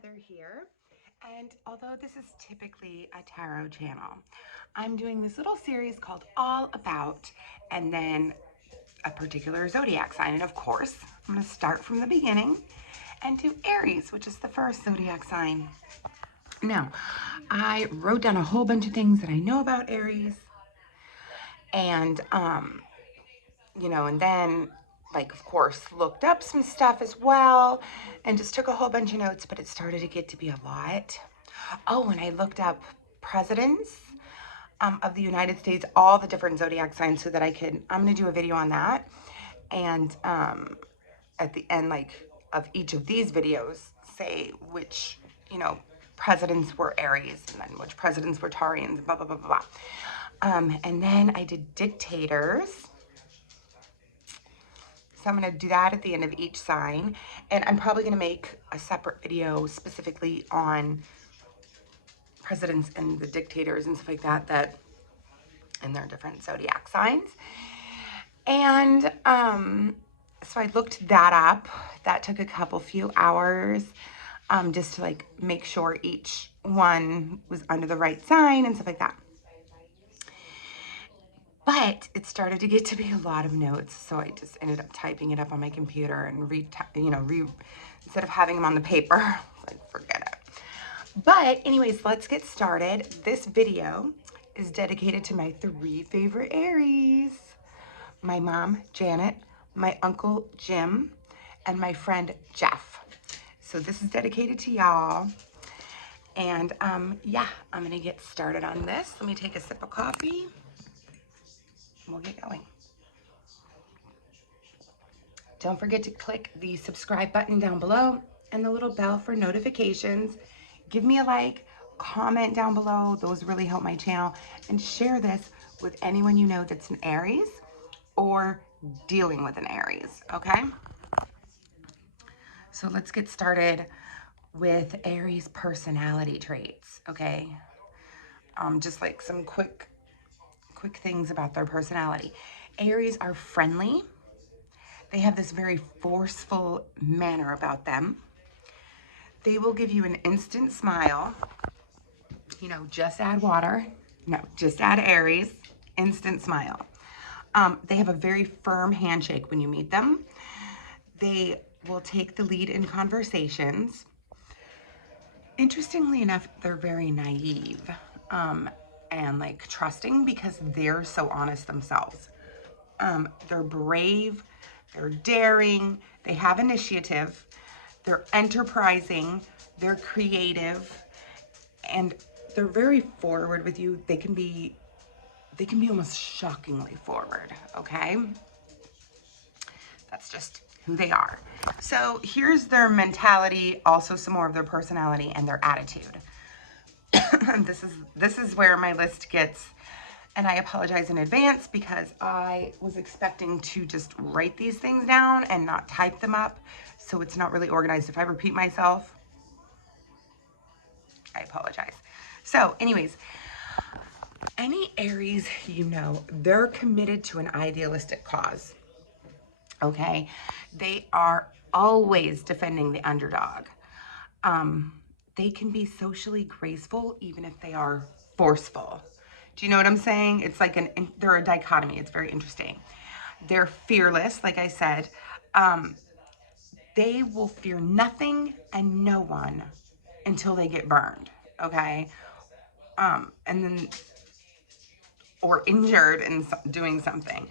Heather here, and although this is typically a tarot channel, I'm doing this little series called All About, and then a particular zodiac sign. And of course, I'm going to start from the beginning and do Aries, which is the first zodiac sign. Now, I wrote down a whole bunch of things that I know about Aries, and and then of course looked up some stuff as well and just took a whole bunch of notes, but it started to get to be a lot. Oh, and I looked up presidents of the United States, all the different zodiac signs, so that I'm going to do a video on that. And at the end, of each of these videos, say which, presidents were Aries and then which presidents were Taurians, blah, blah, blah, blah, blah. And then I did dictators. So I'm going to do that at the end of each sign. And I'm probably going to make a separate video specifically on presidents and the dictators and stuff like that and their different zodiac signs. And so I looked that up. That took a few hours just to make sure each one was under the right sign and stuff like that. But it started to get to be a lot of notes, so I just ended up typing it up on my computer and instead of having them on the paper, forget it. But anyways, let's get started. This video is dedicated to my 3 favorite Aries: my mom, Janet, my uncle, Jim, and my friend, Jeff. So this is dedicated to y'all. And yeah, I'm gonna get started on this. Let me take a sip of coffee. We'll get going. Don't forget to click the subscribe button down below and the little bell for notifications. Give me a like, comment down below. Those really help my channel. And share this with anyone you know that's an Aries or dealing with an Aries, okay? So let's get started with Aries personality traits, okay? Just some quick things about their personality. Aries are friendly. They have this very forceful manner about them. They will give you an instant smile. Just add water. No, just add Aries. Instant smile. They have a very firm handshake when you meet them. They will take the lead in conversations. Interestingly enough, they're very naive and trusting because they're so honest themselves. They're brave, they're daring, they have initiative, they're enterprising, they're creative, and they're very forward with you. They can be almost shockingly forward, okay? That's just who they are. So here's their mentality, also some more of their personality and their attitude. This is where my list gets, and I apologize in advance because I was expecting to just write these things down and not type them up, so it's not really organized. If I repeat myself, I apologize. So anyways, any Aries, they're committed to an idealistic cause, okay? They are always defending the underdog. They can be socially graceful even if they are forceful. Do you know what I'm saying? It's they're a dichotomy. It's very interesting. They're fearless, like I said. They will fear nothing and no one until they get burned, okay? Or injured in doing something.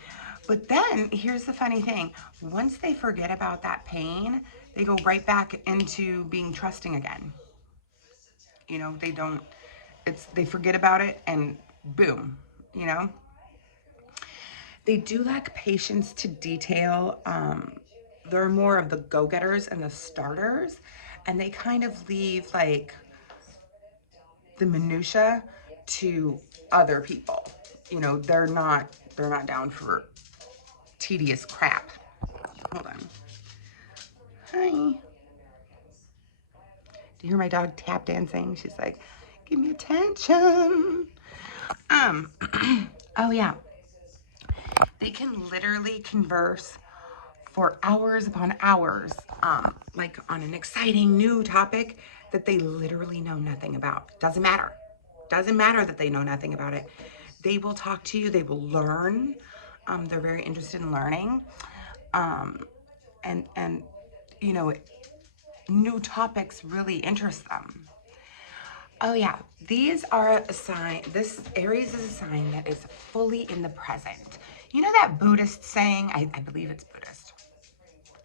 But then here's the funny thing. Once they forget about that pain, they go right back into being trusting again. They forget about it and boom, They do lack patience to detail. They're more of the go-getters and the starters, and they kind of leave the minutia to other people. They're not down for tedious crap. Hold on. Hi. Do you hear my dog tap dancing? She's like, give me attention. Oh yeah. They can literally converse for hours upon hours, like on an exciting new topic that they literally know nothing about. Doesn't matter. Doesn't matter that they know nothing about it. They will talk to you. They will learn. They're very interested in learning. And you know, new topics really interest them. Oh yeah, these are a sign, this Aries is a sign that is fully in the present. You know that Buddhist saying, I believe it's Buddhist.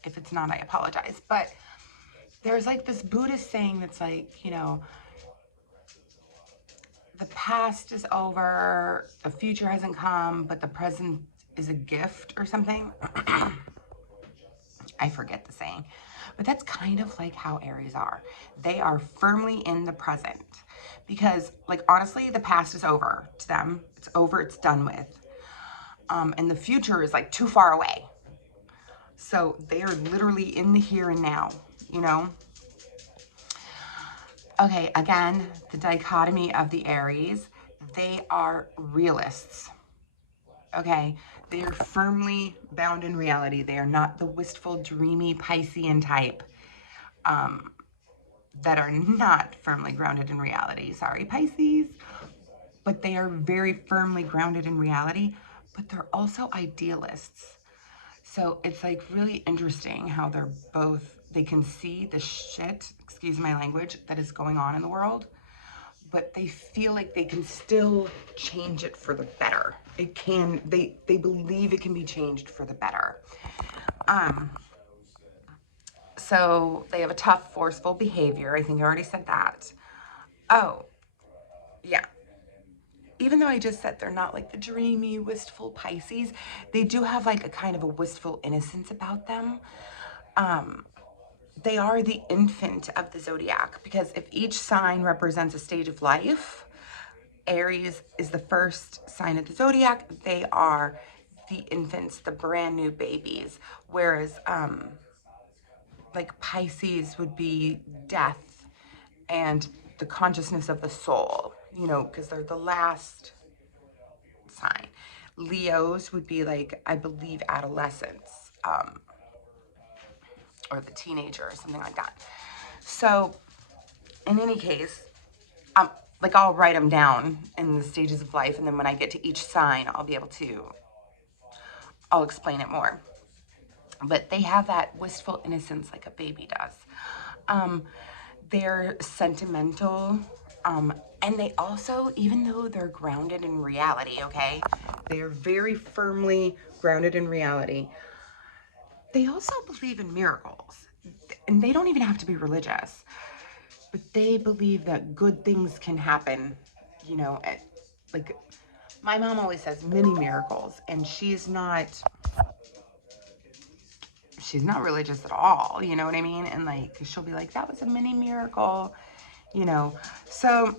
If it's not, I apologize. But there's like this Buddhist saying that's like, you know, the past is over, the future hasn't come, but the present is a gift or something. I forget the saying, but that's kind of like how Aries are. They are firmly in the present because, like, honestly, the past is over to them. It's over, it's done with. And the future is like too far away. So they are literally in the here and now, you know? Okay, again, the dichotomy of the Aries, they are realists. Okay, they are firmly bound in reality. They are not the wistful, dreamy Piscean type that are not firmly grounded in reality. Sorry, Pisces. But they are very firmly grounded in reality, but they're also idealists. So it's like really interesting how they're both, they can see the shit, excuse my language, that is going on in the world, but they feel like they can still change it for the better. It can, they believe it can be changed for the better. So they have a tough, forceful behavior. I think I already said that. Oh, yeah. Even though I just said they're not like the dreamy, wistful Pisces, they do have like a kind of a wistful innocence about them. They are the infant of the zodiac because if each sign represents a stage of life, Aries is the first sign of the zodiac. They are the infants, the brand new babies. Whereas, like Pisces would be death and the consciousness of the soul, you know, because they're the last sign. Leos would be like, I believe, adolescence, or the teenager or something like that. So in any case, like I'll write them down in the stages of life, and then when I get to each sign, I'll explain it more. But they have that wistful innocence like a baby does. They're sentimental, and they also, even though they're grounded in reality, okay, they are very firmly grounded in reality. They also believe in miracles, and they don't even have to be religious, but they believe that good things can happen, you know, like my mom always says mini miracles, and she's not religious at all, you know what I mean? And like, she'll be like, that was a mini miracle, you know? So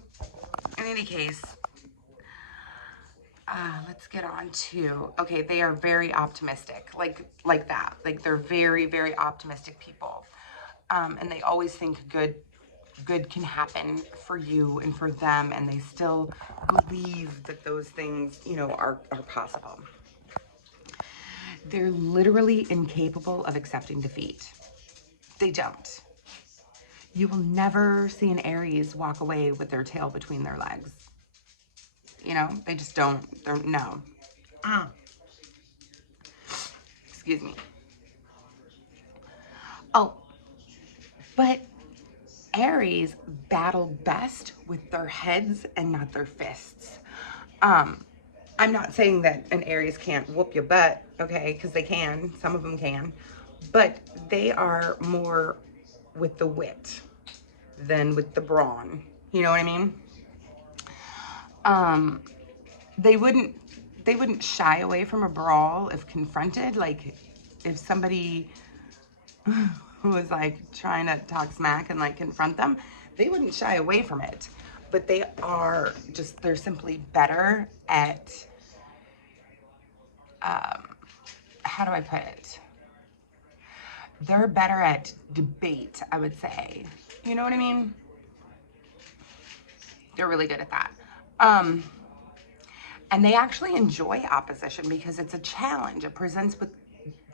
in any case, let's get on to, okay, they are very optimistic, like that. Like they're very, very optimistic people. And they always think good can happen for you and for them. And they still believe that those things, you know, are possible. They're literally incapable of accepting defeat. They don't. You will never see an Aries walk away with their tail between their legs. You know, they just don't. They're, no. Excuse me. Oh, but Aries battle best with their heads and not their fists. I'm not saying that an Aries can't whoop your butt, okay, because they can. Some of them can. But they are more with the wit than with the brawn. You know what I mean? They wouldn't shy away from a brawl if confronted. Like if somebody who was like trying to talk smack and like confront them, they wouldn't shy away from it. But they are just, they're simply better at, how do I put it? They're better at debate, I would say. You know what I mean? They're really good at that. And they actually enjoy opposition because it's a challenge. It presents with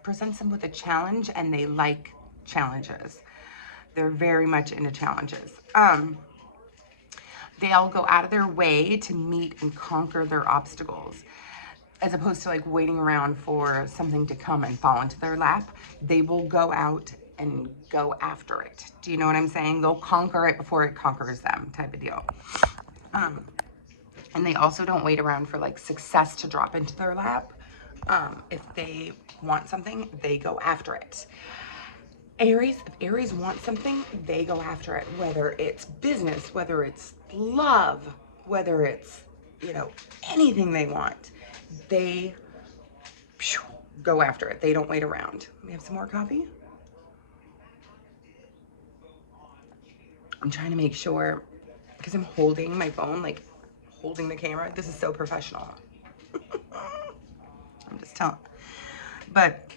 presents them with a challenge, and they like challenges. They're very much into challenges. They'll go out of their way to meet and conquer their obstacles, as opposed to like waiting around for something to come and fall into their lap. They will go out and go after it. Do you know what I'm saying? They'll conquer it before it conquers them, type of deal. And they also don't wait around for like success to drop into their lap. If they want something, they go after it. Aries, if Aries wants something, they go after it, whether it's business, whether it's love, whether it's, you know, anything they want, they go after it. They don't wait around. We have some more coffee? I'm trying to make sure, because I'm holding my phone, like holding the camera. This is so professional. I'm just telling. But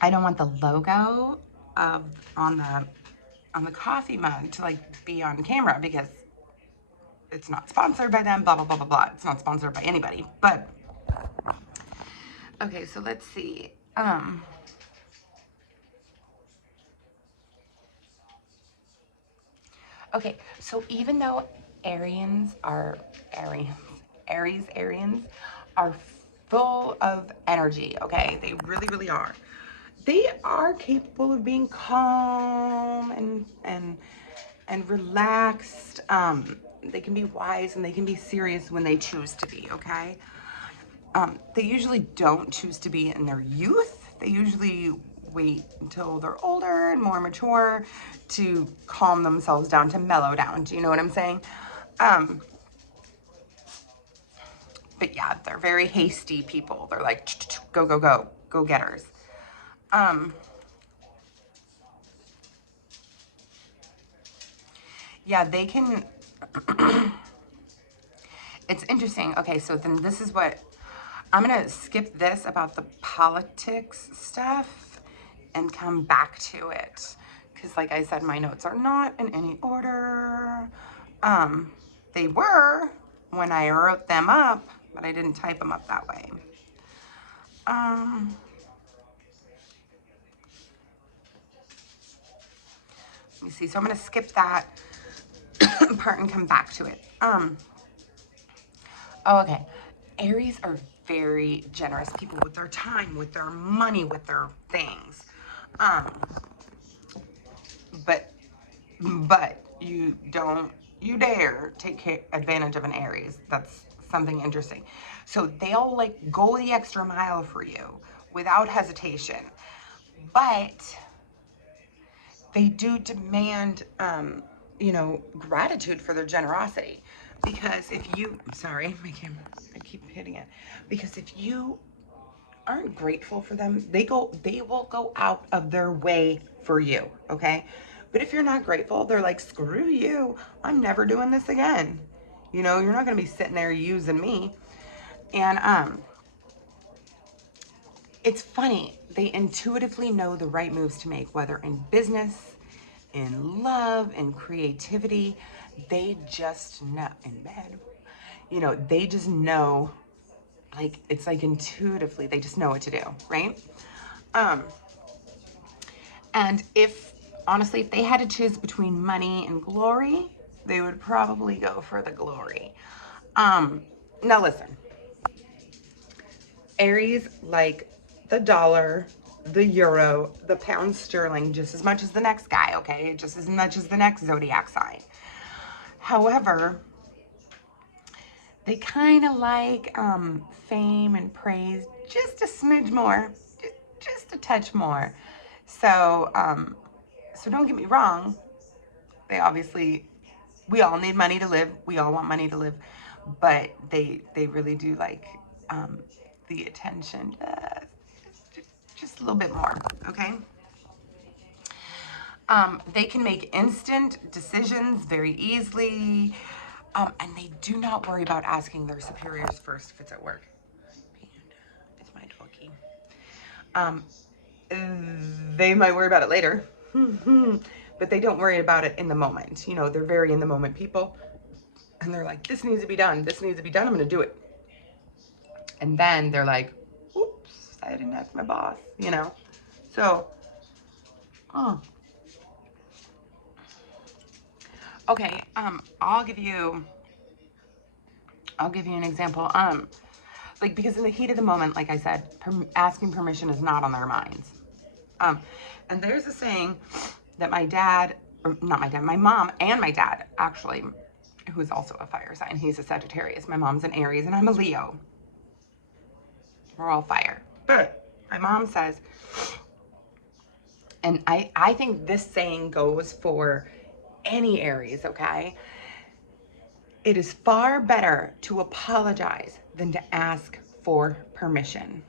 I don't want the logo of on the coffee mug to like be on camera, because it's not sponsored by them, blah, blah, blah, blah, blah. It's not sponsored by anybody. But okay, so let's see. Okay, so even though Aries are full of energy, okay? They really, really are. They are capable of being calm and relaxed. They can be wise and they can be serious when they choose to be, okay? They usually don't choose to be in their youth. They usually wait until they're older and more mature to calm themselves down, to mellow down. Do you know what I'm saying? But yeah, they're very hasty people. They're like, go, go, go, go getters. Yeah, they can. It's interesting. Okay, so then this is what I'm gonna skip this about the politics stuff and come back to it, because like I said, my notes are not in any order. They were when I wrote them up, but I didn't type them up that way. Let me see. So I'm gonna skip that part and come back to it. Oh, okay. Aries are very generous people with their time, with their money, with their things. But you don't you dare take advantage of an Aries. That's something interesting. So they'll like go the extra mile for you without hesitation. But they do demand, you know, gratitude for their generosity. Because if you, sorry, my camera, I keep hitting it. Because if you aren't grateful for them, they will go out of their way for you, okay? But if you're not grateful, they're like, screw you, I'm never doing this again. You know, you're not gonna be sitting there using me. And it's funny, they intuitively know the right moves to make, whether in business, in love, in creativity. They just know, in bed, you know, they just know, like, it's like intuitively, they just know what to do, right? And if, honestly, if they had to choose between money and glory, they would probably go for the glory. Now listen, Aries like the dollar, the euro, the pound sterling just as much as the next guy, okay? Just as much as the next zodiac sign. However, they kind of like fame and praise just a smidge more, just a touch more. So, so don't get me wrong. They obviously, we all need money to live. We all want money to live, but they really do like the attention just a little bit more, okay? They can make instant decisions very easily, and they do not worry about asking their superiors first if it's at work. It's my doggy. They might worry about it later, but they don't worry about it in the moment. You know, they're very in the moment people, and they're like, this needs to be done. This needs to be done. I'm going to do it. And then they're like, oops, I didn't ask my boss, you know? So, okay, I'll give you an example. Like, because in the heat of the moment, like I said, asking permission is not on their minds. And there's a saying that my dad, or not my dad, my mom and my dad, actually, who's also a fire sign, he's a Sagittarius. My mom's an Aries and I'm a Leo. We're all fire. But my mom says, and I think this saying goes for any Aries, okay? It is far better to apologize than to ask for permission.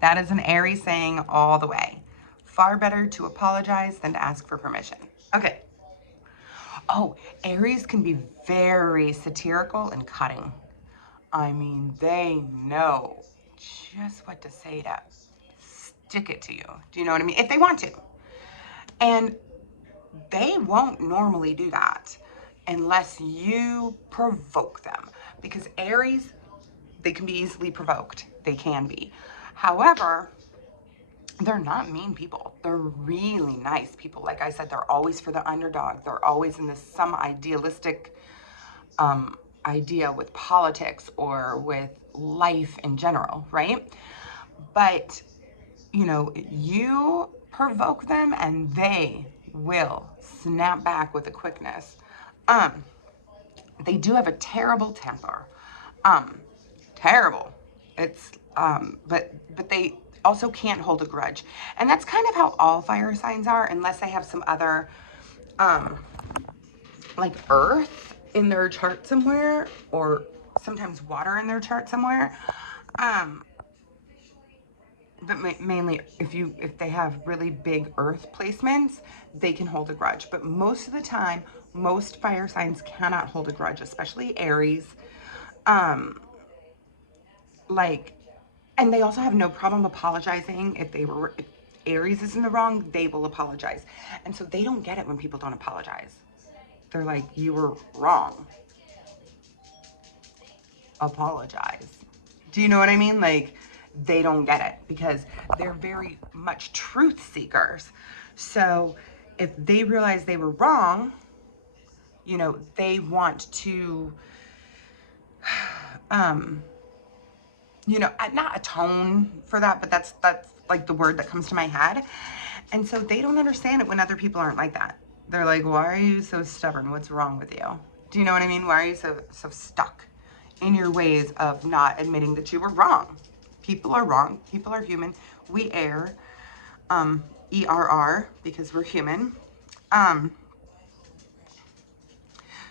That is an Aries saying all the way. Far better to apologize than to ask for permission. Okay. Oh, Aries can be very satirical and cutting. I mean, they know just what to say to stick it to you. Do you know what I mean? If they want to. And they won't normally do that unless you provoke them. Because Aries, they can be easily provoked. They can be. However, they're not mean people. They're really nice people. Like I said, they're always for the underdog. They're always in this some idealistic idea with politics or with life in general, right? But, you know, you provoke them and they will snap back with a quickness. They do have a terrible temper. Terrible. It's but they also can't hold a grudge. And that's kind of how all fire signs are, unless they have some other like earth in their chart somewhere, or sometimes water in their chart somewhere. But mainly if they have really big earth placements, they can hold a grudge. But most of the time, most fire signs cannot hold a grudge, especially Aries. Like, and they also have no problem apologizing. If Aries is in the wrong, they will apologize. And so they don't get it when people don't apologize. They're like, you were wrong. Apologize. Do you know what I mean? Like, they don't get it because they're very much truth seekers. So if they realize they were wrong, you know, they want to, you know, not atone for that, but that's like the word that comes to my head. And so they don't understand it when other people aren't like that. They're like, why are you so stubborn? What's wrong with you? Do you know what I mean? Why are you so stuck in your ways of not admitting that you were wrong? People are wrong. People are human. We err, ERR, because we're human.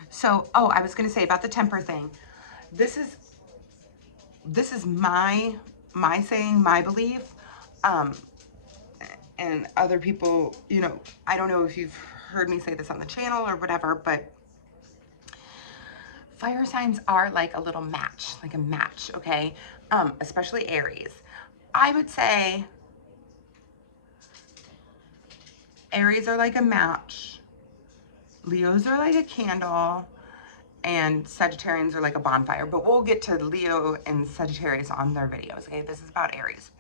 So, oh, I was going to say about the temper thing. This is my saying, my belief. And other people, you know, I don't know if you've heard me say this on the channel or whatever, but fire signs are like a little match, like a match, okay? Especially Aries. I would say Aries are like a match, Leos are like a candle, and Sagittarians are like a bonfire. But we'll get to Leo and Sagittarius on their videos, okay? This is about Aries.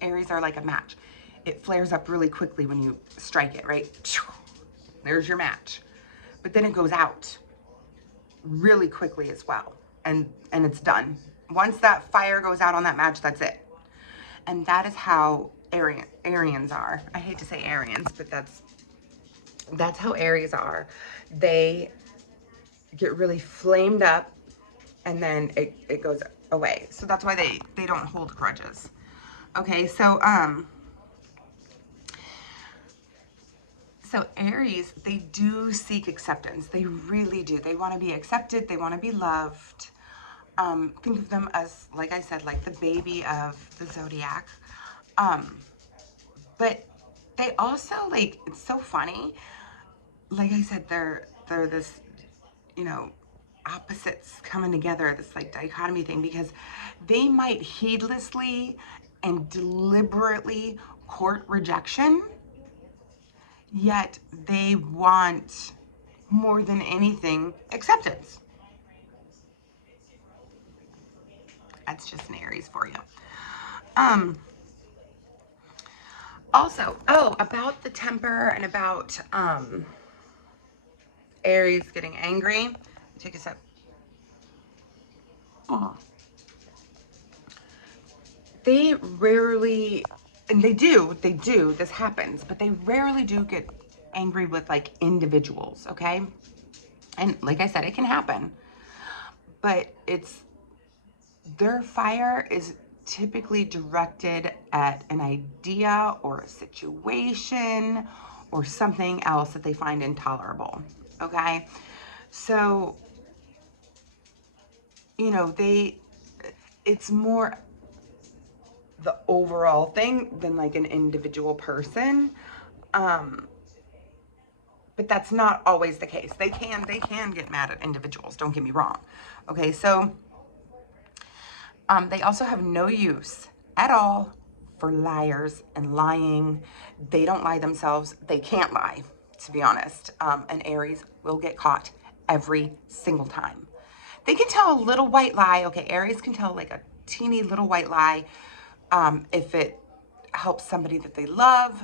Aries are like a match. It flares up really quickly when you strike it, right? There's your match. But then it goes out really quickly as well. And it's done. Once that fire goes out on that match, that's it. And that is how Arians are. I hate to say Arians, but that's how Aries are. They get really flamed up and then it goes away. So that's why they don't hold grudges. Okay, so Aries, they do seek acceptance. They really do. They want to be accepted. They want to be loved. Think of them as, like I said, like the baby of the Zodiac. But they also, like, it's so funny. Like I said, they're this, you know, opposites coming together, this like dichotomy thing, because they might heedlessly and deliberately court rejection, yet they want more than anything acceptance. That's just an Aries for you. Also, oh, about the temper and about Aries getting angry. Take a sip. Oh. They rarely, and they do, this happens, but they rarely do get angry with like individuals, okay? And like I said, it can happen, but their fire is typically directed at an idea or a situation or something else that they find intolerable, okay? So, you know, it's more the overall thing than like an individual person. But that's not always the case. They can get mad at individuals, don't get me wrong. Okay, so they also have no use at all for liars and lying. They don't lie themselves. They can't lie, to be honest. And Aries will get caught every single time. They can tell a little white lie. Okay, Aries can tell like a teeny little white lie if it helps somebody that they love,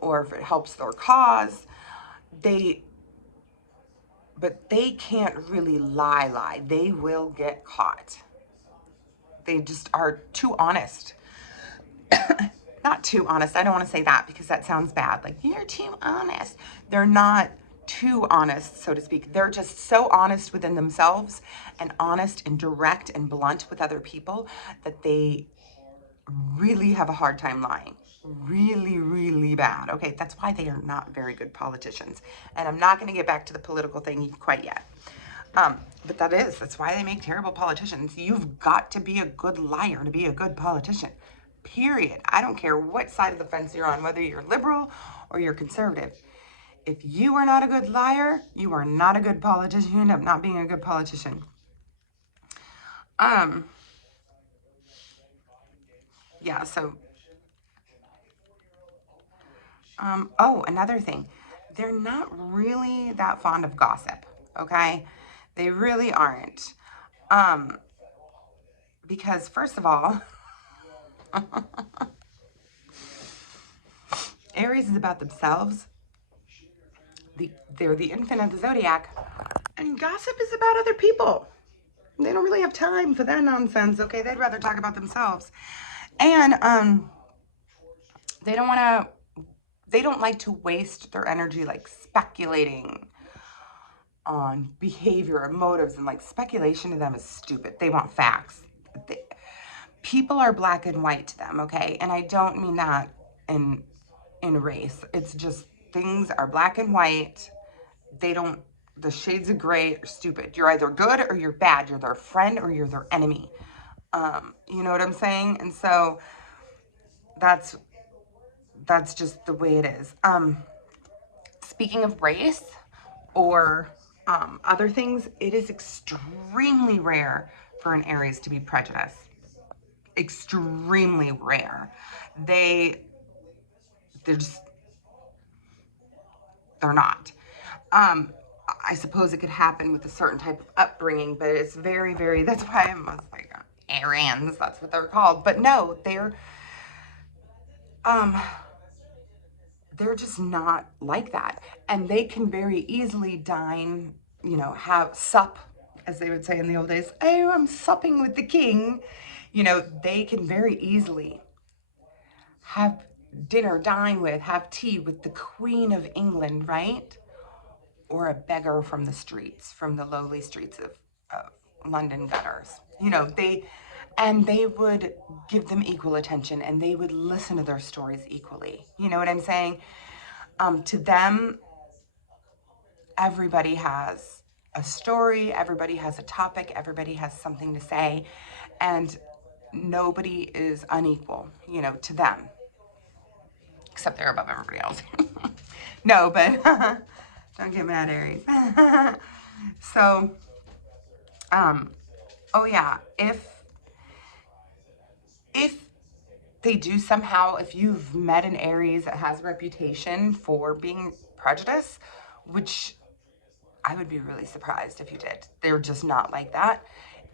or if it helps their cause. But they can't really lie. They will get caught. They just are too honest. Not too honest. I don't want to say that because that sounds bad. Like, you're too honest. They're not too honest, so to speak. They're just so honest within themselves and honest and direct and blunt with other people that they really have a hard time lying. Really, really bad. Okay, that's why they are not very good politicians. And I'm not going to get back to the political thing quite yet. But that's why they make terrible politicians. You've got to be a good liar to be a good politician. Period. I don't care what side of the fence you're on, whether you're liberal or you're conservative. If you are not a good liar, you are not a good politician. You end up not being a good politician. Yeah, so oh, another thing. They're not really that fond of gossip, okay? They really aren't. Because first of all, Aries is about themselves. They're the infant of the Zodiac. And gossip is about other people. They don't really have time for that nonsense, okay? They'd rather talk about themselves. And they don't like to waste their energy like speculating on behavior and motives, and like speculation to them is stupid. They want facts. People are black and white to them, okay? And I don't mean that in race. It's just things are black and white. The shades of gray are stupid. You're either good or you're bad. You're their friend or you're their enemy. You know what I'm saying? And so that's just the way it is. Speaking of race or other things, it is extremely rare for an Aries to be prejudiced. Extremely rare. They're not. I suppose it could happen with a certain type of upbringing, but it's very, very, that's why I'm like, Aryans, that's what they're called. But no, they're just not like that. And they can very easily dine, have sup, as they would say in the old days. Oh, I'm supping with the king. They can very easily have dinner, have tea with the Queen of England, right? Or a beggar from the streets, from the lowly streets of London gutters. They would give them equal attention and they would listen to their stories equally. You know what I'm saying? To them, everybody has a story, everybody has a topic, everybody has something to say, and nobody is unequal, to them. Except they're above everybody else. No, but don't get mad, Aries. So, oh yeah, if they do somehow, if you've met an Aries that has a reputation for being prejudiced, which I would be really surprised if you did. They're just not like that.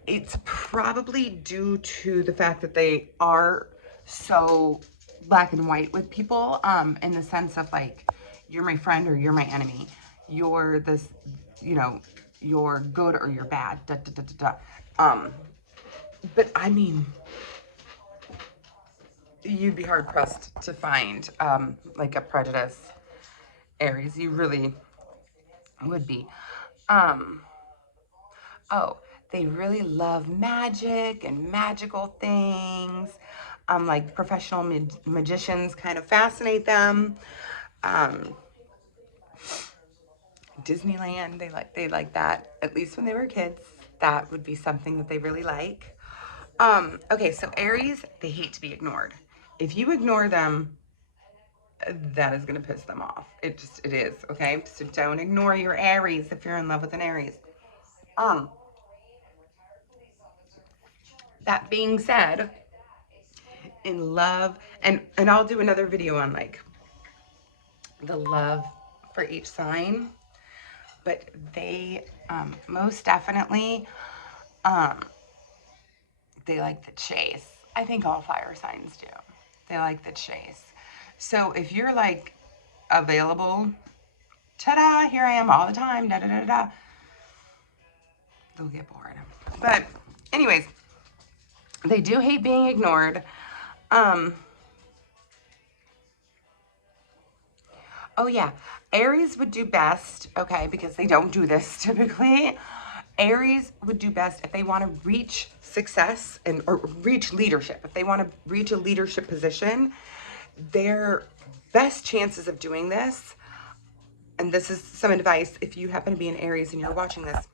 It's probably due to the fact that they are so black and white with people, in the sense of like, you're my friend or you're my enemy. You're this, you know, you're good or you're bad. Da, da, da, da, da. But I mean, you'd be hard pressed to find like a prejudice Aries. You really would be. Um, oh, they really love magic and magical things. Like professional magicians kind of fascinate them. Um, Disneyland, they like that. At least when they were kids, that would be something that they really like. Okay, so Aries, they hate to be ignored. If you ignore them, that is going to piss them off. It is, okay? So don't ignore your Aries if you're in love with an Aries. That being said, in love, and I'll do another video on like the love for each sign, but they most definitely they like the chase. I think all fire signs do. They like the chase. So if you're like available, ta-da, here I am all the time, da da da da, they'll get bored. But anyways, they do hate being ignored. Oh yeah, Aries would do best, okay, because they don't do this typically. Aries would do best if they want to reach success and or reach leadership. If they want to reach a leadership position, their best chances of doing this, and this is some advice if you happen to be an Aries and you're watching this,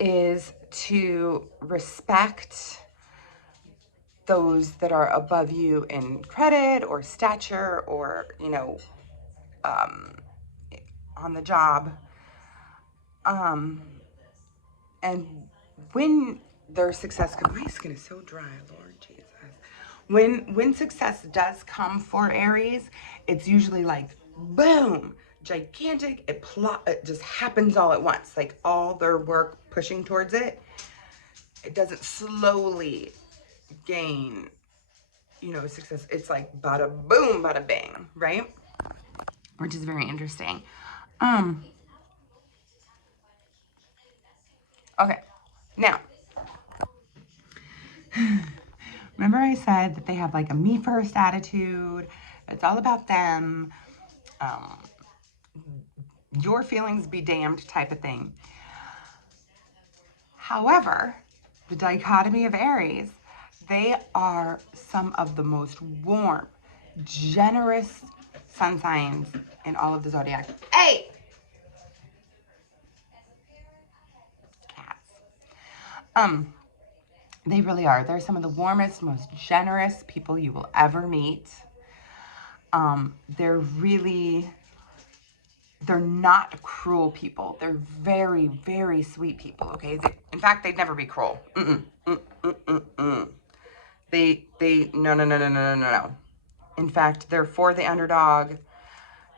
is to respect those that are above you in credit or stature or, you know, on the job. And when their success comes, my skin is so dry, Lord Jesus. When success does come for Aries, it's usually like boom, gigantic. It just happens all at once. Like all their work pushing towards it. It doesn't slowly gain, you know, success. It's like bada boom, bada bang, right? Which is very interesting. Okay, now, remember I said that they have like a me first attitude. It's all about them. Your feelings be damned type of thing. However, the dichotomy of Aries, they are some of the most warm, generous sun signs in all of the zodiac. Hey! Cats. They really are. They're some of the warmest, most generous people you will ever meet. They're not cruel people. They're very, very sweet people, okay? In fact, they'd never be cruel. No, no, no, no, no, no, no, no. In fact, they're for the underdog.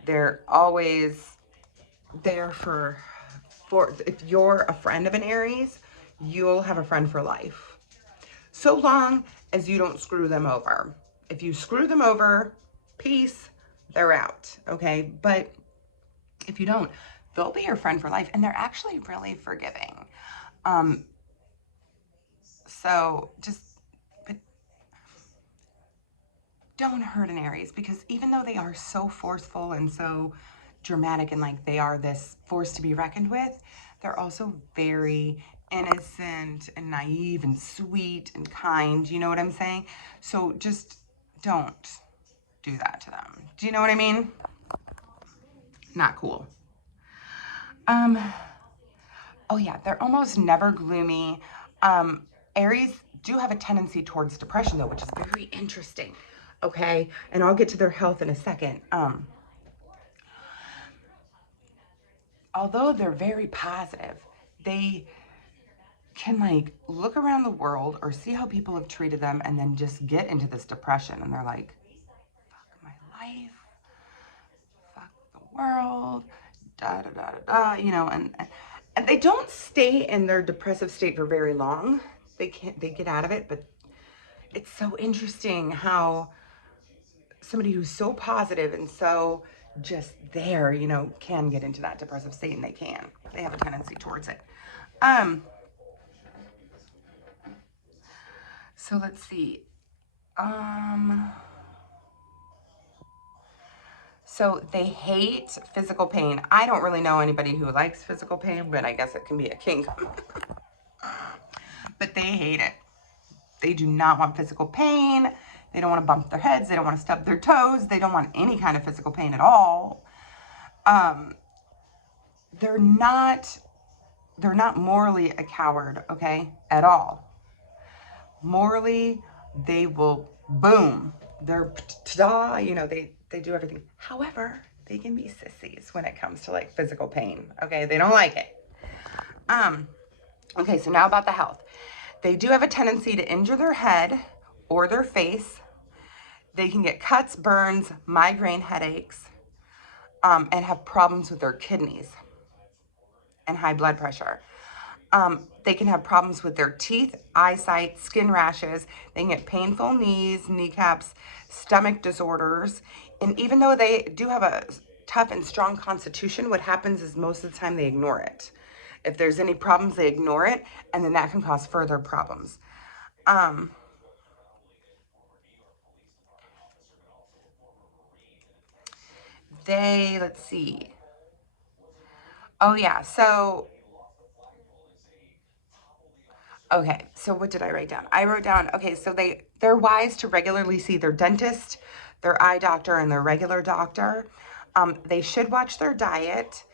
They're always there for if you're a friend of an Aries, you'll have a friend for life. So long as you don't screw them over. If you screw them over, peace, they're out, okay? But if you don't, they'll be your friend for life, and they're actually really forgiving. So just don't hurt an Aries, because even though they are so forceful and so dramatic and like they are this force to be reckoned with, they're also very innocent and naive and sweet and kind. You know what I'm saying? So just don't do that to them. Do you know what I mean? Not cool. Oh yeah, they're almost never gloomy. Aries do have a tendency towards depression though, which is very interesting. Okay, and I'll get to their health in a second. Although they're very positive, they can like look around the world or see how people have treated them and then just get into this depression, and they're like, fuck my life, fuck the world, da da da da da, you know, And they don't stay in their depressive state for very long. They get out of it, but it's so interesting how somebody who's so positive and so just there, you know, can get into that depressive state, and they have a tendency towards it. So let's see. So they hate physical pain. I don't really know anybody who likes physical pain, but I guess it can be a kink. But they hate it. They do not want physical pain. They don't want to bump their heads. They don't want to stub their toes. They don't want any kind of physical pain at all. They're not morally a coward, okay, at all. Morally, they will boom. They're ta-da, you know, they do everything. However, they can be sissies when it comes to like physical pain. Okay, they don't like it. Okay, so now about the health. They do have a tendency to injure their head or their face. They can get cuts, burns, migraine headaches, and have problems with their kidneys and high blood pressure. They can have problems with their teeth, eyesight, skin rashes. They can get painful knees, kneecaps, stomach disorders. And even though they do have a tough and strong constitution, what happens is most of the time they ignore it. If there's any problems, they ignore it, and then that can cause further problems. Let's see. Oh yeah, so okay, so what did I write down? I wrote down, okay, so they're wise to regularly see their dentist, their eye doctor, and their regular doctor. They should watch their diet.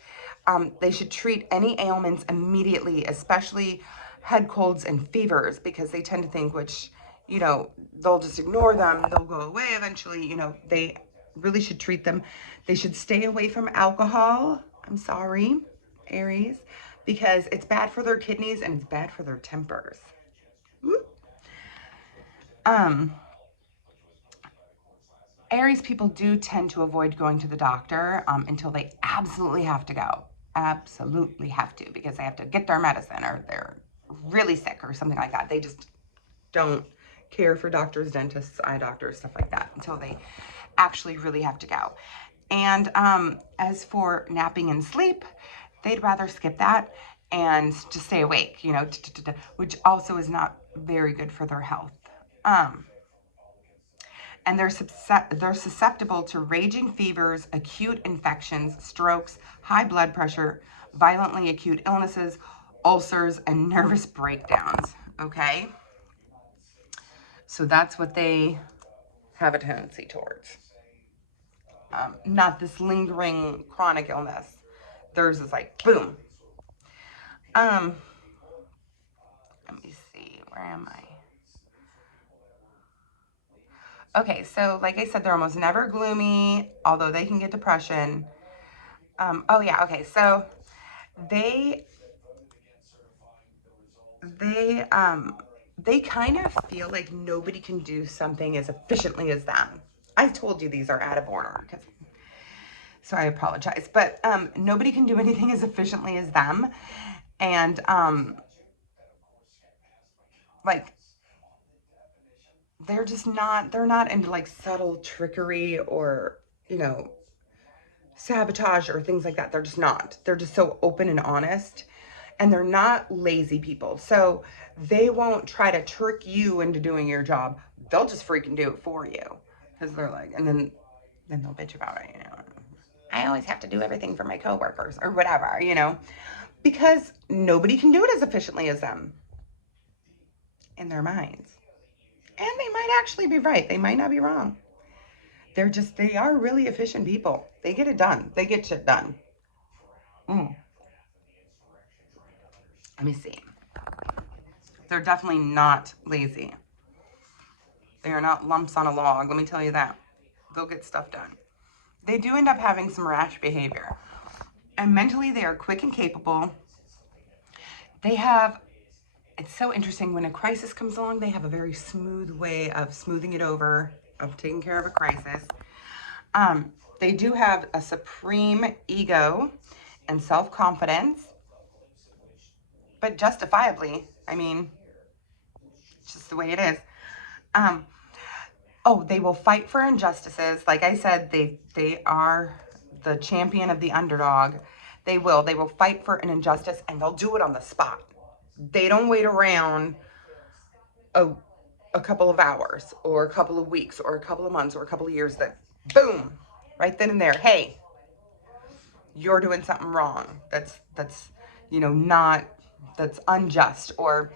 They should treat any ailments immediately, especially head colds and fevers, because they tend to think, which, you know, they'll just ignore them. They'll go away eventually. You know, they really should treat them. They should stay away from alcohol. I'm sorry, Aries, because it's bad for their kidneys and it's bad for their tempers. Aries people do tend to avoid going to the doctor until they absolutely have to go. Absolutely have to, because they have to get their medicine or they're really sick or something like that. They just don't care for doctors, dentists, eye doctors, stuff like that until they actually really have to go. And as for napping and sleep, they'd rather skip that and just stay awake, you know, which also is not very good for their health. And they're susceptible to raging fevers, acute infections, strokes, high blood pressure, violently acute illnesses, ulcers, and nervous breakdowns, okay? So that's what they have a tendency towards. Not this lingering chronic illness. Theirs is like, boom. Let me see, where am I? Okay, so like I said, they're almost never gloomy, although they can get depression. Oh yeah, okay, so they kind of feel like nobody can do something as efficiently as them. I told you these are out of order, so I apologize. But nobody can do anything as efficiently as them. And like, they're not into like subtle trickery or, you know, sabotage or things like that. They're just not. They're just so open and honest. And they're not lazy people. So they won't try to trick you into doing your job. They'll just freaking do it for you. Because they're like, and then they'll bitch about it, you know. I always have to do everything for my coworkers or whatever, you know. Because nobody can do it as efficiently as them in their minds. And they might actually be right. They might not be wrong. They are really efficient people. They get it done. They get shit done. Let me see. They're definitely not lazy. They are not lumps on a log, let me tell you that. They'll get stuff done. They do end up having some rash behavior. And mentally, they are quick and capable. It's so interesting, when a crisis comes along, they have a very smooth way of smoothing it over, of taking care of a crisis. They do have a supreme ego and self-confidence. but justifiably. I mean, it's just the way it is. Um, oh, they will fight for injustices. Like I said, they are the champion of the underdog. They will fight for an injustice, and they'll do it on the spot. They don't wait around a couple of hours or a couple of weeks or a couple of months or a couple of years. That boom, right then and there. Hey, you're doing something wrong. That's not, that's unjust, or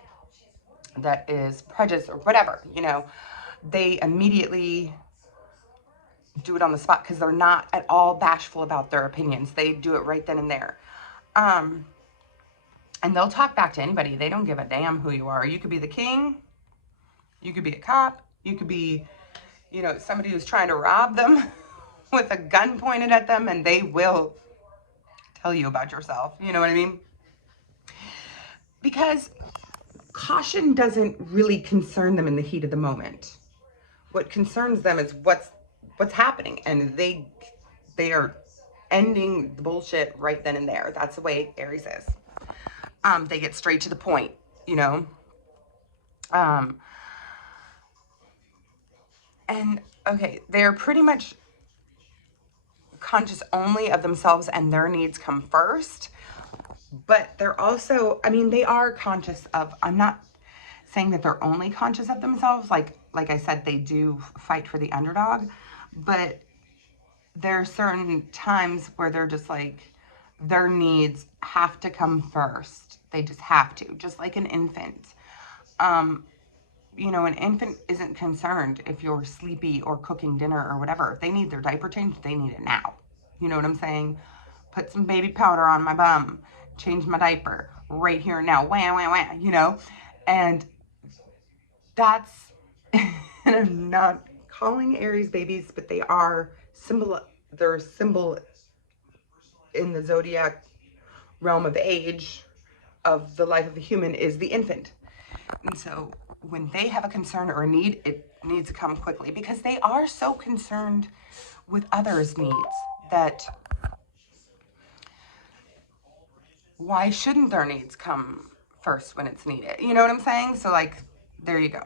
that is prejudice, or whatever. They immediately do it on the spot because they're not at all bashful about their opinions. They do it right then and there. And they'll talk back to anybody. They don't give a damn who you are. You could be the king. You could be a cop. You could be, somebody who's trying to rob them with a gun pointed at them, and they will tell you about yourself. You know what I mean? Because caution doesn't really concern them in the heat of the moment. What concerns them is what's happening, and they are ending the bullshit right then and there. That's the way Aries is. They get straight to the point, and okay, they're pretty much conscious only of themselves, and their needs come first. But they're also, they are conscious of, I'm not saying that they're only conscious of themselves. Like I said, they do fight for the underdog, but there are certain times where they're just like, their needs have to come first. They just have to, just like an infant. An infant isn't concerned if you're sleepy or cooking dinner or whatever. If they need their diaper changed, they need it now. You know what I'm saying? Put some baby powder on my bum, change my diaper right here and now, wah, wah, wah, and that's, and I'm not calling Aries babies, but they are they're a symbol in the Zodiac realm of age of the life of a human is the infant. And so when they have a concern or a need, it needs to come quickly because they are so concerned with others' needs that why shouldn't their needs come first when it's needed? You know what I'm saying? So there you go.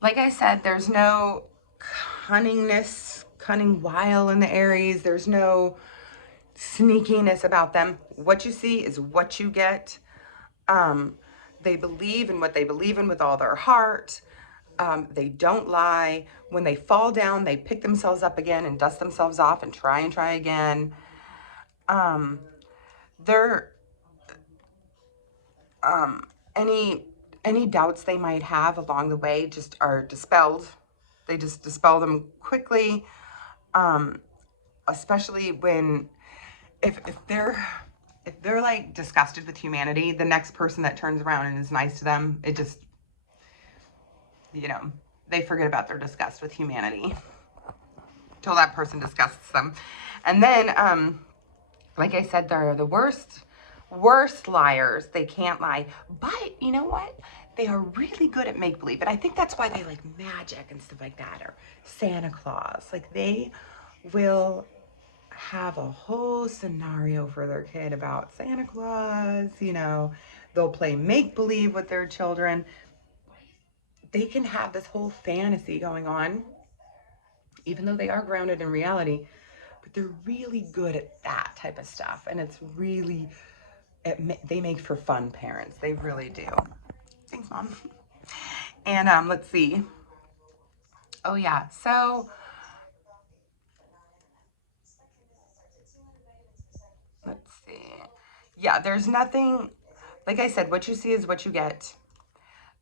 Like I said, there's no cunning wile in the Aries. There's no sneakiness about them. What you see is what you get. They believe in what they believe in with all their heart. They don't lie. When they fall down, they pick themselves up again and dust themselves off and try again. Any doubts they might have along the way just are dispelled. They just dispel them quickly. Especially when, if they're like disgusted with humanity, the next person that turns around and is nice to them, it just, they forget about their disgust with humanity till that person disgusts them. And then, like I said, they're the worst liars. They can't lie. But you know what? They are really good at make-believe. And I think that's why they like magic and stuff like that, or Santa Claus. Like they will have a whole scenario for their kid about Santa Claus, they'll play make-believe with their children. They can have this whole fantasy going on, even though they are grounded in reality, but they're really good at that type of stuff. And it's really, they make for fun parents. They really do. Thanks, Mom. And let's see. Oh yeah, so let's see. Yeah, there's nothing, like I said, what you see is what you get.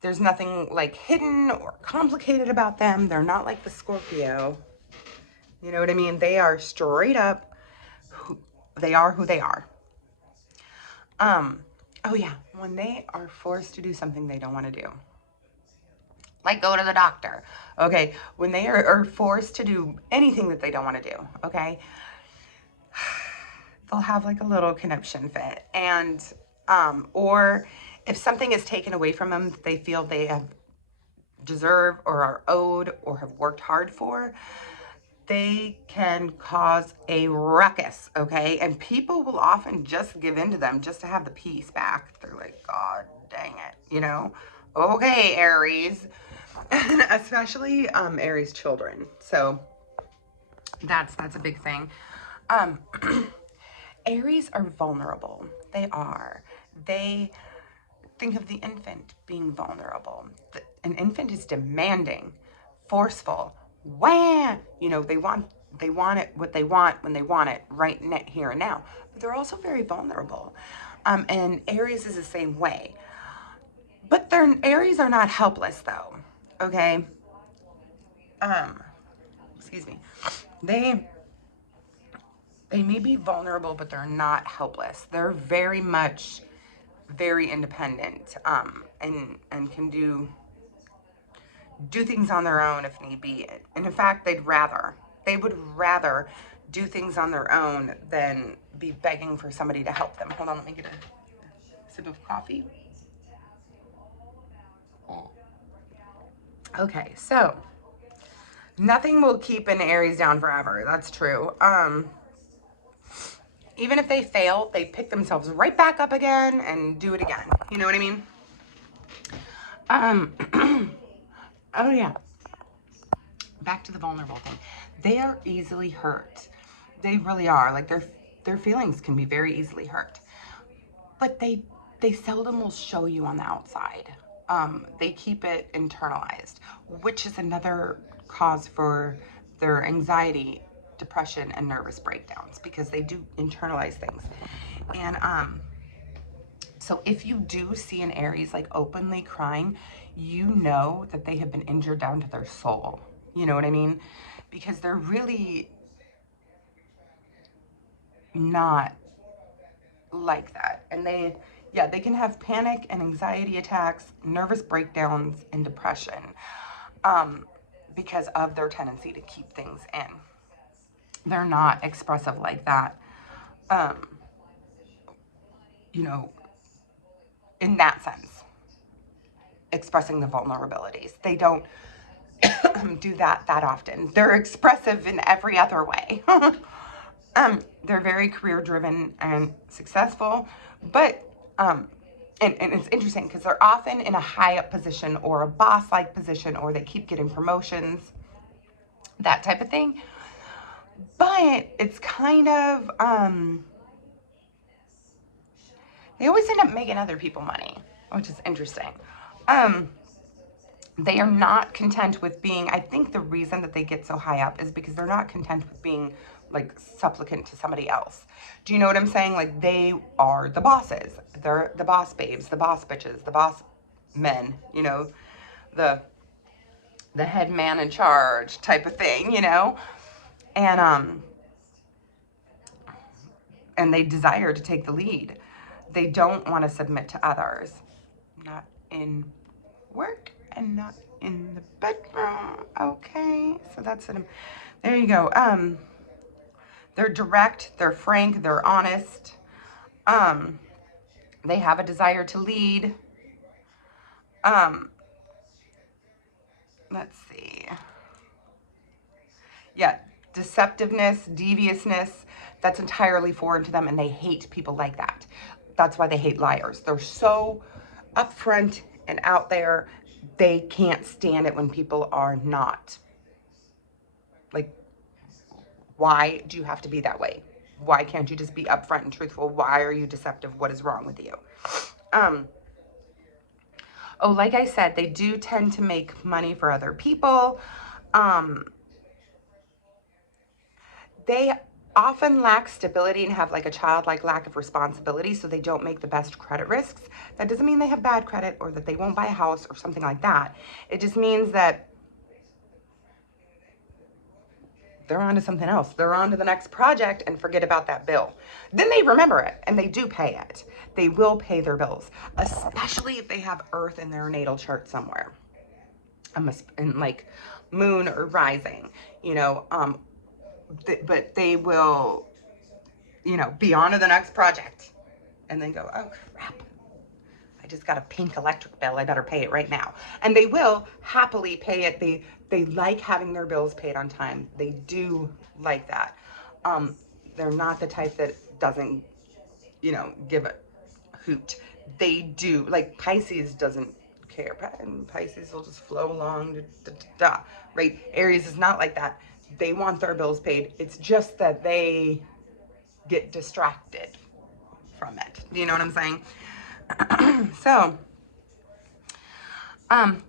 There's nothing like hidden or complicated about them. They're not like the Scorpio. You know what I mean? They are straight up, they are who they are. Oh yeah, when they are forced to do something they don't want to do, like go to the doctor, okay? When they are forced to do anything that they don't want to do, okay? They'll have like a little conniption fit. And, or if something is taken away from them that they feel they have deserve or are owed or have worked hard for, they can cause a ruckus, okay? And people will often just give in to them just to have the peace back. They're like, God dang it, you know? Okay, Aries. Especially Aries children. So that's a big thing. Um, Aries are vulnerable. They are. They think of the infant being vulnerable. An infant is demanding, forceful. Wham! You know, they want it what they want when they want it right here and now. But they're also very vulnerable. And Aries is the same way. But Aries are not helpless though. Okay? Excuse me. They may be vulnerable, but they're not helpless. They're very much very independent, and can do things on their own if need be. And in fact, they would rather do things on their own than be begging for somebody to help them. Hold on, let me get a sip of coffee. Okay, so nothing will keep an Aries down forever. That's true. Even if they fail, they pick themselves right back up again and do it again. You know what I mean? Oh yeah. Back to the vulnerable thing. They are easily hurt. They really are. Like their feelings can be very easily hurt. But they seldom will show you on the outside. They keep it internalized, which is another cause for their anxiety, depression, and nervous breakdowns, because they do internalize things. And so if you do see an Aries like openly crying, you know that they have been injured down to their soul. You know what I mean? Because they're really not like that. And they can have panic and anxiety attacks, nervous breakdowns, and depression, because of their tendency to keep things in. They're not expressive like that. You know, in that sense, expressing the vulnerabilities. They don't do that often. They're expressive in every other way. They're very career driven and successful, but and it's interesting because they're often in a high up position or a boss like position, or they keep getting promotions, that type of thing. But it's kind of they always end up making other people money, which is interesting. They are not content with being, I think the reason that they get so high up is because they're not content with being like supplicant to somebody else. Do you know what I'm saying? Like they are the bosses. They're the boss babes, the boss bitches, the boss men, you know, the head man in charge type of thing, you know? And they desire to take the lead. They don't want to submit to others. Not in work and not in the bedroom. Okay, so that's it. There you go. They're direct, they're frank, they're honest. They have a desire to lead. Let's see. Yeah, deceptiveness, deviousness, that's entirely foreign to them, and they hate people like that. That's why they hate liars. They're so upfront and out there. They can't stand it when people are not. Like, why do you have to be that way? Why can't you just be upfront and truthful? Why are you deceptive? What is wrong with you? Oh, like I said, they do tend to make money for other people. They often lack stability and have like a childlike lack of responsibility, so they don't make the best credit risks. That doesn't mean they have bad credit or that they won't buy a house or something like that. It just means that they're on to something else. They're on to the next project and forget about that bill. Then they remember it and they do pay it. They will pay their bills, especially if they have Earth in their natal chart somewhere. In like moon or rising, you know, but they will, you know, be on to the next project and then go, oh crap, I just got a pink electric bill. I better pay it right now. And they will happily pay it. They like having their bills paid on time. They do like that. They're not the type that doesn't, you know, give a hoot. They do. Like Pisces doesn't care. And Pisces will just flow along, right? Aries is not like that. They want their bills paid. It's just that they get distracted from it. Do you know what I'm saying? So,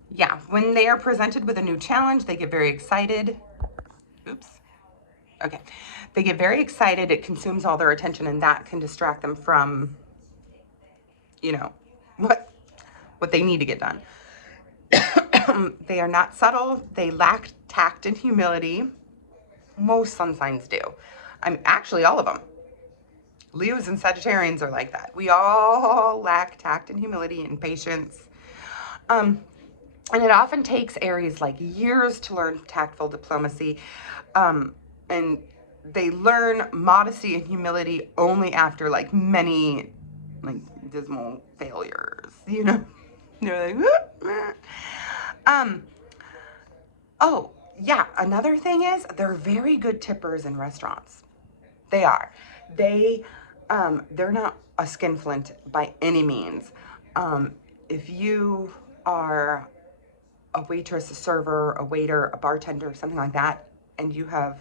yeah, when they are presented with a new challenge, they get very excited. Oops. Okay. They get very excited. It consumes all their attention, and that can distract them from, you know, what they need to get done. They are not subtle. They lack tact and humility. Most sun signs do. Actually all of them. Leos and Sagittarians are like that. We all lack tact and humility and patience. And it often takes Aries like years to learn tactful diplomacy. And they learn modesty and humility only after like many like dismal failures, you know? They're like, oh, yeah, another thing is they're very good tippers in restaurants. They are. They're not a skinflint by any means. If you are a waitress, a server, a waiter, a bartender, something like that, and you have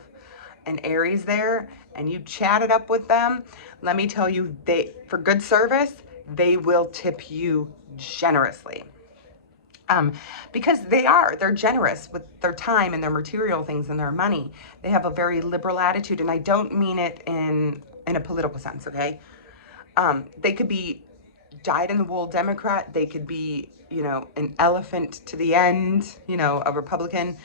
an Aries there and you chat it up with them, let me tell you, for good service, they will tip you generously. Because they're generous with their time and their material things and their money. They have a very liberal attitude, and I don't mean it in a political sense, okay? They could be dyed-in-the-wool Democrat. They could be, you know, an elephant to the end, you know, a Republican,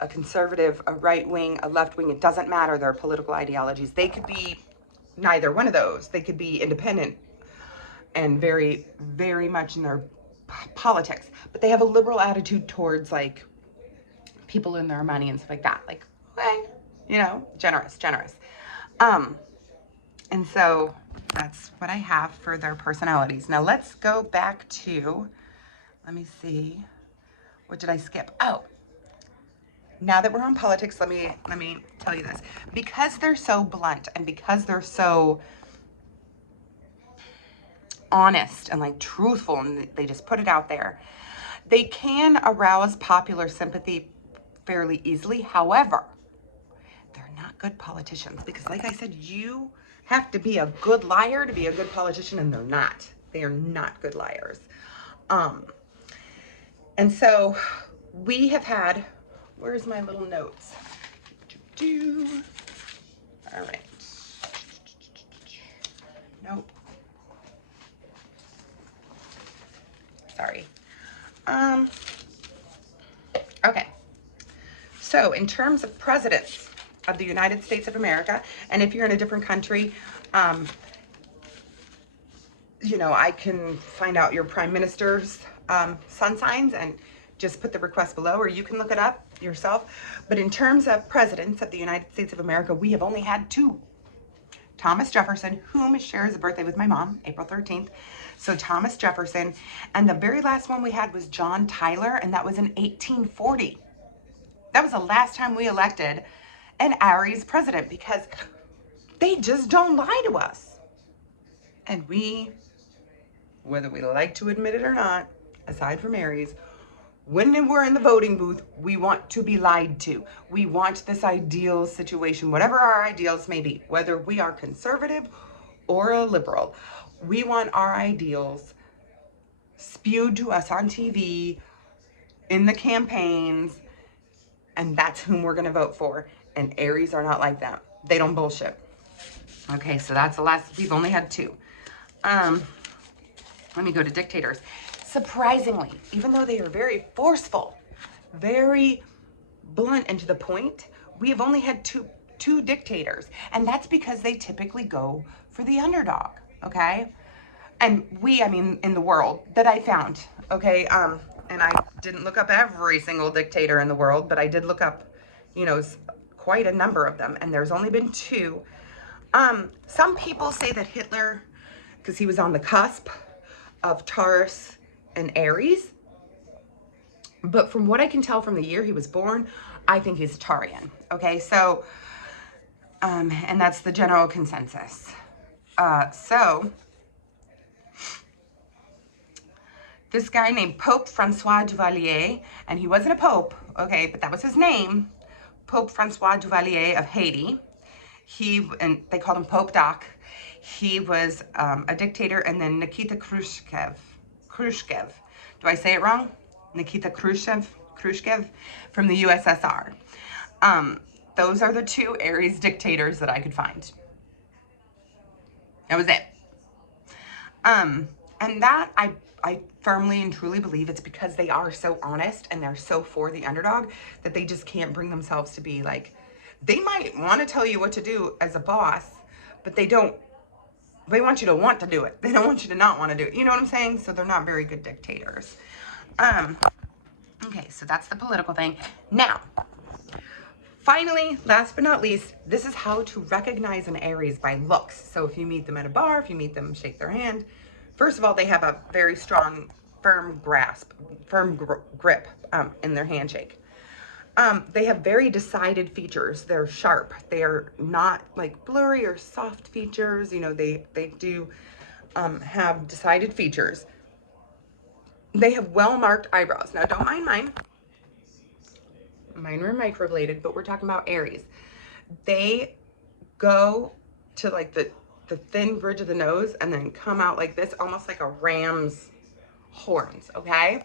a conservative, a right-wing, a left-wing. It doesn't matter their political ideologies. They could be neither one of those. They could be independent and very, very much in their politics, but they have a liberal attitude towards like people and their money and stuff like that. Like, okay, you know, generous. And so that's what I have for their personalities. Now let's go back to, let me see, what did I skip? Oh, now that we're on politics, let me tell you this. Because they're so blunt and because they're so honest and like truthful and they just put it out there, they can arouse popular sympathy fairly easily. However, they're not good politicians because, like I said, you have to be a good liar to be a good politician, and they're not. They are not good liars. And so we have had, where's my little notes? All right. Nope. Sorry. Okay. So in terms of presidents of the United States of America, and if you're in a different country, you know, I can find out your prime minister's sun signs and just put the request below, or you can look it up yourself. But in terms of presidents of the United States of America, we have only had two. Thomas Jefferson, whom shares a birthday with my mom, April 13th. So Thomas Jefferson. And the very last one we had was John Tyler, and that was in 1840. That was the last time we elected an Aries president because they just don't lie to us. And we, whether we like to admit it or not, aside from Aries, when we're in the voting booth, we want to be lied to. We want this ideal situation, whatever our ideals may be, whether we are conservative or a liberal. We want our ideals spewed to us on TV, in the campaigns, and that's whom we're going to vote for. And Aries are not like that. They don't bullshit. Okay, so that's the last. We've only had two. Let me go to dictators. Surprisingly, even though they are very forceful, very blunt and to the point, we have only had two dictators. And that's because they typically go for the underdog, okay? And I mean, in the world that I found, okay? And I didn't look up every single dictator in the world, but I did look up, you know, quite a number of them. And there's only been two. Some people say that Hitler, because he was on the cusp of Taurus and Aries. But from what I can tell from the year he was born, I think he's a Taurian. Okay, so, and that's the general consensus. So, this guy named Pope Francois Duvalier, and he wasn't a pope, okay, but that was his name, Pope Francois Duvalier of Haiti. And they called him Pope Doc. He was a dictator, and then Nikita Khrushchev. Do I say it wrong? Nikita Khrushchev from the USSR. Those are the two Aries dictators that I could find. That was it. And that I firmly and truly believe it's because they are so honest and they're so for the underdog that they just can't bring themselves to be like, they might want to tell you what to do as a boss, but they want you to want to do it. They don't want you to not want to do it. You know what I'm saying? So they're not very good dictators. Okay, so that's the political thing. Now, finally, last but not least, this is how to recognize an Aries by looks. So if you meet them at a bar, if you meet them, shake their hand. First of all, they have a very strong, firm grip in their handshake. They have very decided features. They're sharp. They're not like blurry or soft features. You know, they do have decided features. They have well-marked eyebrows. Now, don't mind mine. Mine were microbladed, but we're talking about Aries. They go to like the thin bridge of the nose and then come out like this, almost like a ram's horns, okay?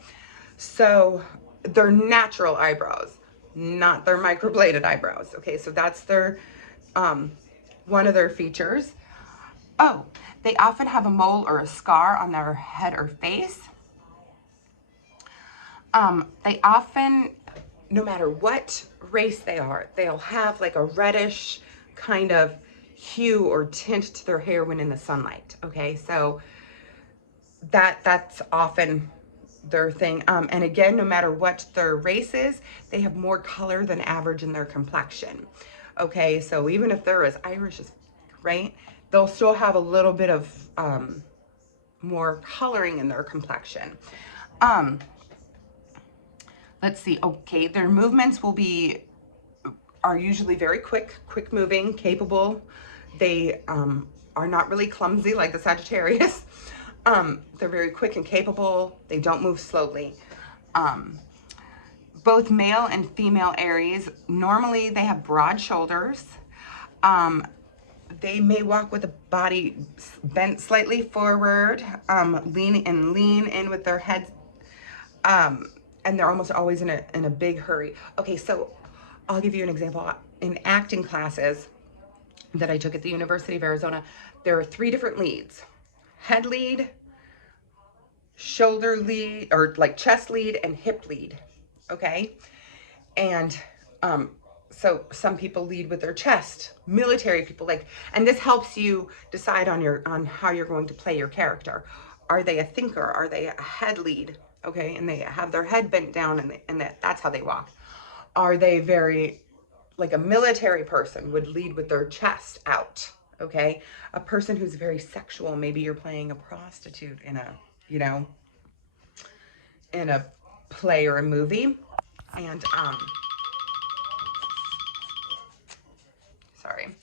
So they're natural eyebrows, not their microbladed eyebrows, okay? So that's their, one of their features. Oh, they often have a mole or a scar on their head or face. They often, no matter what race they are, they'll have like a reddish kind of hue or tint to their hair when in the sunlight. Okay, so that's often their thing. And again, no matter what their race is, they have more color than average in their complexion. Okay, so even if they're as Irish as, right, they'll still have a little bit of more coloring in their complexion. Let's see. Okay, their movements are usually very quick moving, capable. They are not really clumsy like the Sagittarius. They're very quick and capable. They don't move slowly. Both male and female Aries, normally they have broad shoulders. They may walk with the body bent slightly forward, lean in with their heads, and they're almost always in a big hurry. Okay, so I'll give you an example. In acting classes that I took at the University of Arizona, there are 3 different leads: head lead, shoulder lead, or like chest lead, and hip lead. Okay, and so some people lead with their chest, military people, like, and this helps you decide on how you're going to play your character. Are they a thinker? Are they a head lead? Okay, and they have their head bent down, and that's how they walk. Are they very, like a military person would lead with their chest out? Okay, a person who's very sexual, maybe you're playing a prostitute in a, you know, in a play or a movie, and sorry,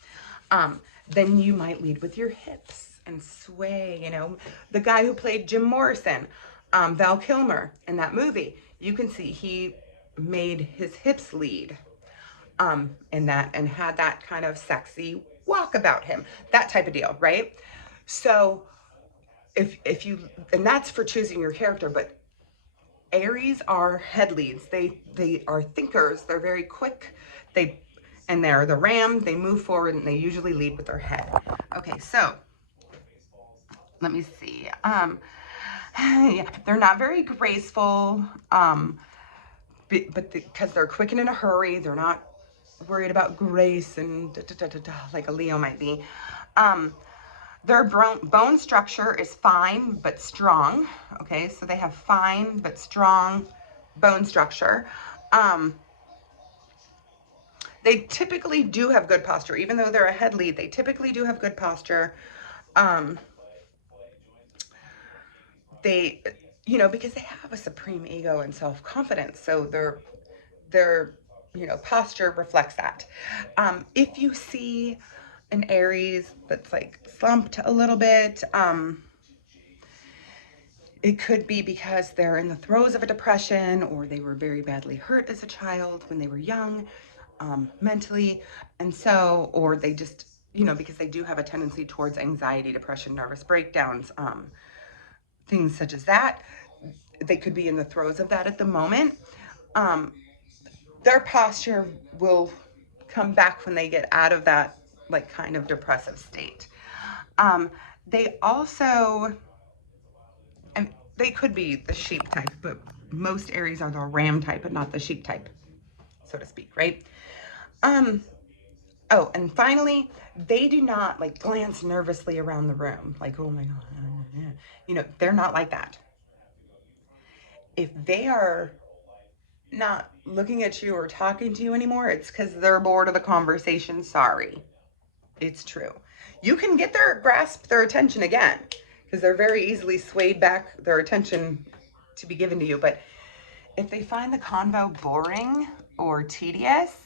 then you might lead with your hips and sway. You know, the guy who played Jim Morrison, Val Kilmer, in that movie, you can see he made his hips lead in that, and had that kind of sexy walk about him, that type of deal, right? So if you, and that's for choosing your character, but Aries are head leads. They are thinkers. They're very quick. They're the ram. They move forward, and they usually lead with their head. Okay, so let me see. Yeah, they're not very graceful, but because they're quick and in a hurry, they're not worried about grace and like a Leo might be. Their bone structure is fine but strong. Okay, so they have fine but strong bone structure. They typically do have good posture. Even though they're a head lead, they typically do have good posture. they, you know, because they have a supreme ego and self-confidence. So their, you know, posture reflects that. If you see an Aries that's like slumped a little bit, it could be because they're in the throes of a depression, or they were very badly hurt as a child when they were young, mentally. And so, or they just, you know, because they do have a tendency towards anxiety, depression, nervous breakdowns, things such as that. They could be in the throes of that at the moment. Their posture will come back when they get out of that, like, kind of depressive state. They also, and they could be the sheep type, but most Aries are the ram type, but not the sheep type, so to speak, right? Oh, and finally, they do not like glance nervously around the room, like, oh my God, you know, they're not like that. If they are not looking at you or talking to you anymore, it's because they're bored of the conversation. Sorry. It's true. You can grasp their attention again, because they're very easily swayed back, their attention to be given to you. But if they find the convo boring or tedious,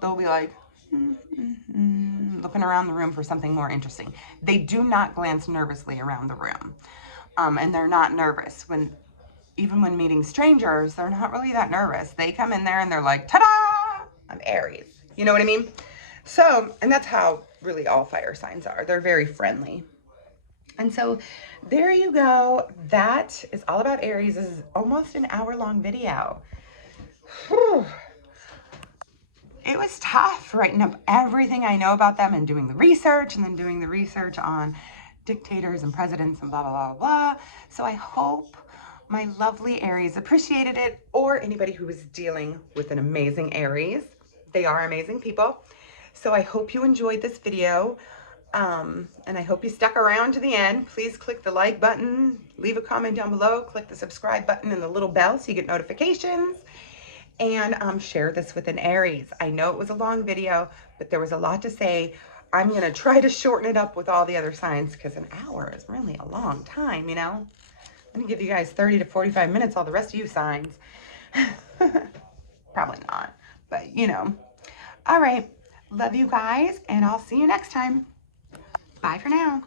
they'll be like, looking around the room for something more interesting. They do not glance nervously around the room. And they're not nervous. Even when meeting strangers, they're not really that nervous. They come in there and they're like, ta-da, I'm Aries. You know what I mean? So, and that's how really all fire signs are. They're very friendly. And so there you go. That is all about Aries. This is almost an hour-long video. Whew. It was tough writing up everything I know about them and doing the research, and then doing the research on dictators and presidents and blah, blah, blah, blah. So I hope my lovely Aries appreciated it, or anybody who is dealing with an amazing Aries. They are amazing people. So I hope you enjoyed this video. And I hope you stuck around to the end. Please click the like button, leave a comment down below, click the subscribe button and the little bell so you get notifications. And share this with an Aries. I know it was a long video, but there was a lot to say. I'm going to try to shorten it up with all the other signs, because an hour is really a long time, you know. I'm going to give you guys 30 to 45 minutes, all the rest of you signs. Probably not, but you know. All right. Love you guys, and I'll see you next time. Bye for now.